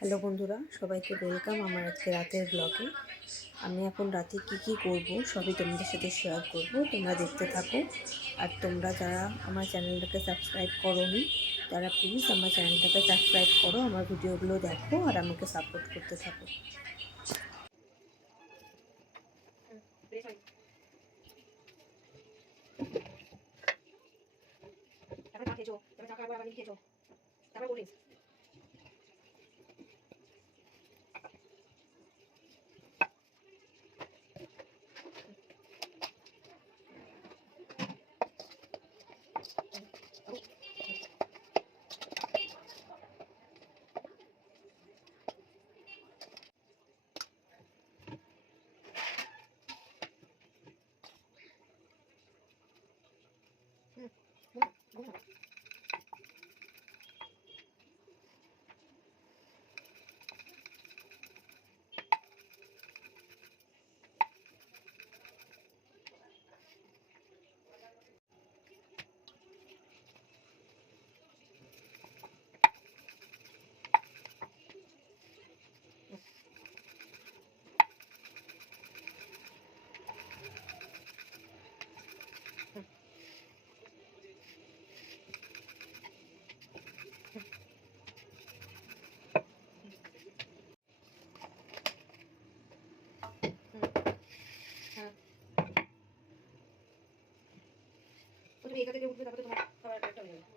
Hello বন্ধুরা, সবাইকে welcome আমার আজকে রাতের ব্লগে। আমি এখন রাতে কি করব সবই তোমাদের সাথে শেয়ার করব, তোমরা দেখতে থাকো। আর তোমরা যারা আমার চ্যানেলটাকে সাবস্ক্রাইব করোনি তারা প্লিজ আমার চ্যানেলটাকে সাবস্ক্রাইব করো, আমার ভিডিওগুলো দেখো আর আমাকে সাপোর্ট করতে থাকো। তুমি এটা থেকে উঠবে, তারপরে তোমার খাবার একটা হয়ে যাবে।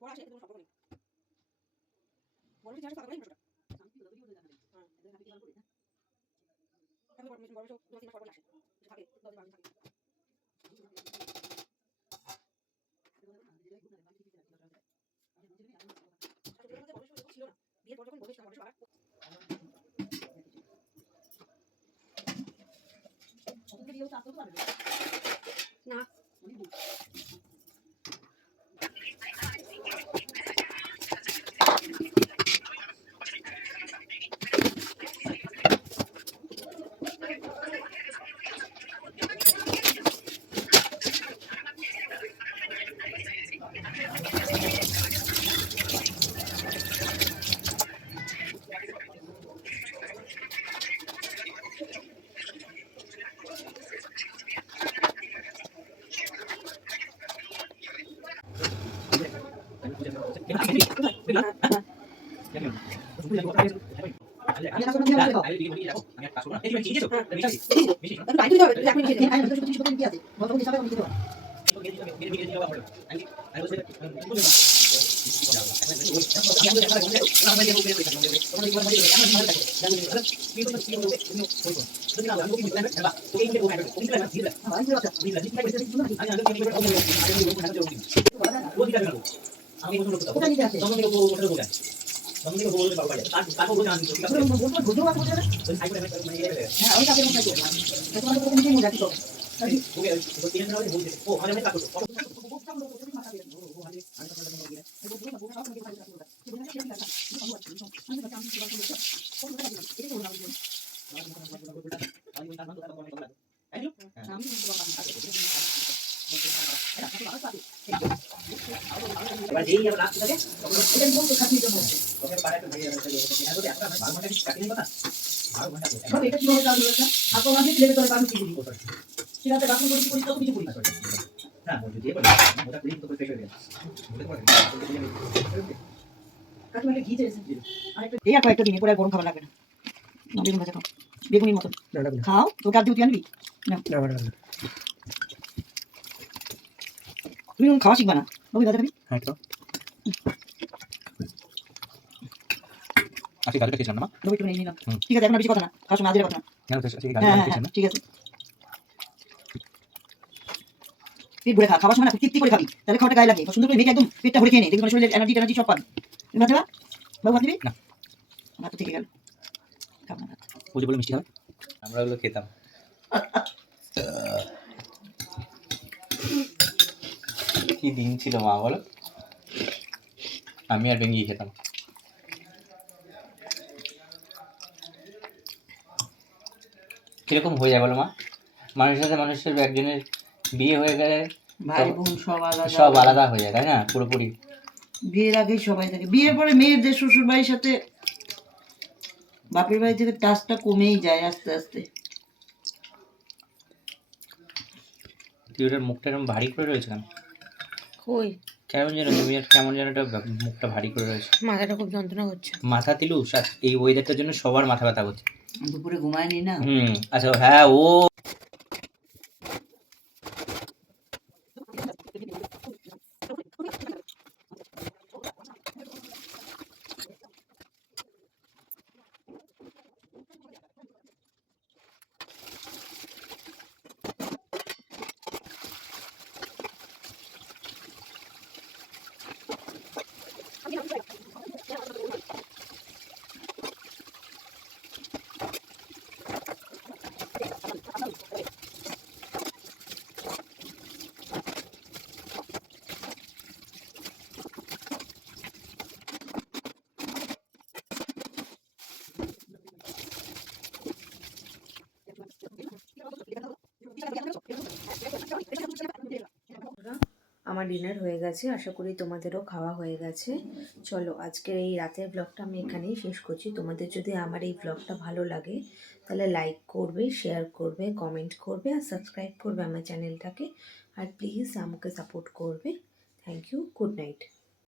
পড়া শেষ, কোনো সম্পর্ক নেই। বড় কিছু আসে তারপরে নষ্ট। এখন বড় সব 2-3 মাস পর আসে। থাকে 10 দিন 12 দিন থাকে। ছিল না। বিয়ের পর যখন বলেছিলাম বড় সব না। এবার যেই আবার লাস্ট থাকে তখন এটা বলতে খাতির জন্য তখন পাড়া একটু ভেঙে যাবে এত এত 12 ঘন্টা কি কাটিয়ে কথা 12 ঘন্টা এখন এটা কিভাবে কাজ হচ্ছে আপনি আমাকে লেগে করে কাজ কি করতে সেটাতে রাখুন করি তো কিছু করি না না বলতে দিয়ে বলে ওটা ক্লিক তো করে ফেলে দেন বলতে পারেন কাটমালে ঘি দিয়েছেন আরেকটা এই আর কয়েকটা দিনে পরে গরম খাবার লাগবে না না বেগুন ভাজা খাও বেগুনের মতো খাও তো কাট দিতে আনবি না তুমি খাওয়া শিখবা না রবি ভাজা খাবি হ্যাঁ তো আজকে গাজরটা খেয়েছিলাম না মা রবি একটু নিয়ে নিলাম ঠিক আছে এখন আর বেশি কথা না খাওয়ার সময় আজের কথা না কেন তো আজকে গাজরটা খেয়েছিলাম না ঠিক আছে পেট ভরে খা খাওয়ার সময় না তৃপ্তি করে খাবি তাহলে খাওয়াটা গায়ে লাগে সুন্দর করে মেখে একদম পেটটা ভরে খেয়ে নে দেখবি শরীরের এনার্জি সব পাবি তুমি ভাত দেবা বাবু ভাত দিবি না ভাত তো থেকে গেল খাবো না ওই যে বলে মিষ্টি খাবে আমরা ওগুলো খেতাম কি দিন ছিল মা বলো আমি আর বেঙ্গি খেতাম কিরকম হয়ে যায় বলো মা মানুষের সাথে মানুষের একজনের বিয়ে হয়ে গেলে ভাই বোন সব আলাদা হয়ে যায় তাই না পুরোপুরি বিয়ের আগেই সবাই থাকে বিয়ের পরে মেয়েদের শ্বশুর বাড়ির সাথে বাপের বাড়ি থেকে টাচটা কমেই যায় আস্তে আস্তে তুই ওটার মুখটা এরকম ভারী করে রয়েছে কেন কই কেমন যেন তুমি কেমন যেন একটা মুখটা ভারী করে রয়েছে মাথাটা খুব যন্ত্রণা হচ্ছে মাথা তিলু এই ওয়েদারটার জন্য সবার মাথা ব্যথা করছে দুপুরে ঘুমায়নি না আচ্ছা হ্যাঁ ও আমার ডিনার হয়ে গেছে আশা করি তোমাদেরও খাওয়া হয়ে গেছে চলো আজকের এই রাতের ব্লগটা আমি এখানেই শেষ করছি তোমাদের যদি আমার এই ব্লগটা ভালো লাগে তাহলে লাইক করবে শেয়ার করবে কমেন্ট করবে আর সাবস্ক্রাইব করবে আমার চ্যানেলটাকে আর প্লিজ আমাকে সাপোর্ট করবে থ্যাংক ইউ গুড নাইট